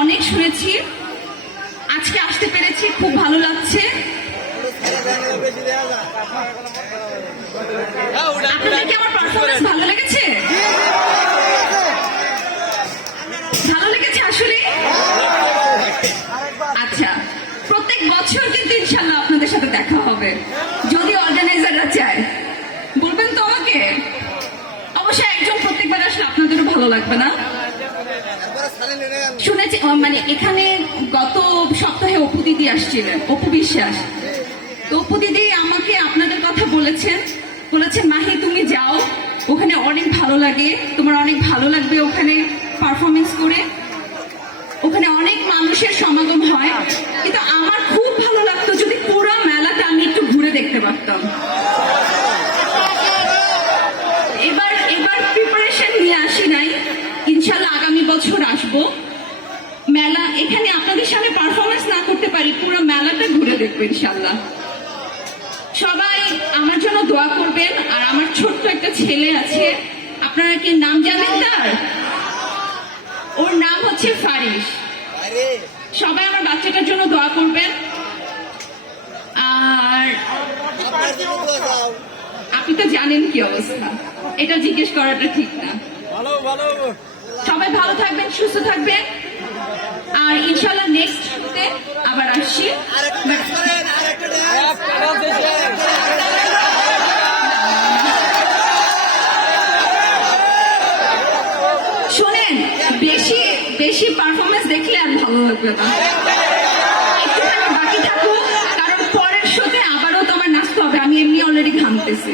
অনেক শুনেছি, আজকে আসতে পেরেছি, খুব ভালো লাগছে। আপনাদের কি আমার পারফরমেন্স ভালো লেগেছে? ভালো লেগেছে আসলে? আচ্ছা, প্রত্যেক বছর কিন্তু ইনশাল্লাহ আপনাদের সাথে দেখা হবে, যদি অর্গানাইজাররা চায়। বলবেন তো আমাকে? অবশ্যই একজন প্রত্যেকবার আসলে আপনাদেরও ভালো লাগবে না? শুনেছি মানে এখানে গত সপ্তাহে অপু দিদি আসছিলেন, অপু বিশ্বাস। তো অপু দিদি আমাকে আপনাদের কথা বলেছেন, মাহি তুমি যাও, ওখানে অনেক ভালো লাগে, তোমার অনেক ভালো লাগবে ওখানে পারফরমেন্স করে, ওখানে অনেক মানুষের সমাগম হয়। কিন্তু আমার খুব ভালো লাগতো যদি পুরো মেলাটা আমি একটু ঘুরে দেখতে পারতাম। এবার প্রিপারেশন নিয়ে আসি নাই, ইনশাল্লাহ আগামী বছর আসবো। মেলা এখানে আপনাদের সামনে পারফরমেন্স না করতে পারি, পুরো মেলাটা ঘুরে দেখবো ইনশাল্লাহ। সবাই আমার জন্য দোয়া করবেন। আর আমার ছোট্ট একটা ছেলে আছে, আপনারা কি নাম জানেন তার? ওর নাম হচ্ছে ফারিস। সবাই আমার বাচ্চাটার জন্য দোয়া করবেন। আর আপনি তো জানেন কি অবস্থা, এটা জিজ্ঞেস করাটা ঠিক না। সবাই ভালো থাকবেন, সুস্থ থাকবেন, আর ইনশাল্লাহ নেক্সট শোতে আবার আসছি। শোনেন, বেশি বেশি পারফরমেন্স দেখলে আর ভালো লাগবে না, একটুখানি বাকি থাকুক, কারণ পরের শোতে আবারও তো আমার নাচতে হবে, আমি এমনি অলরেডি ঘামতেছি।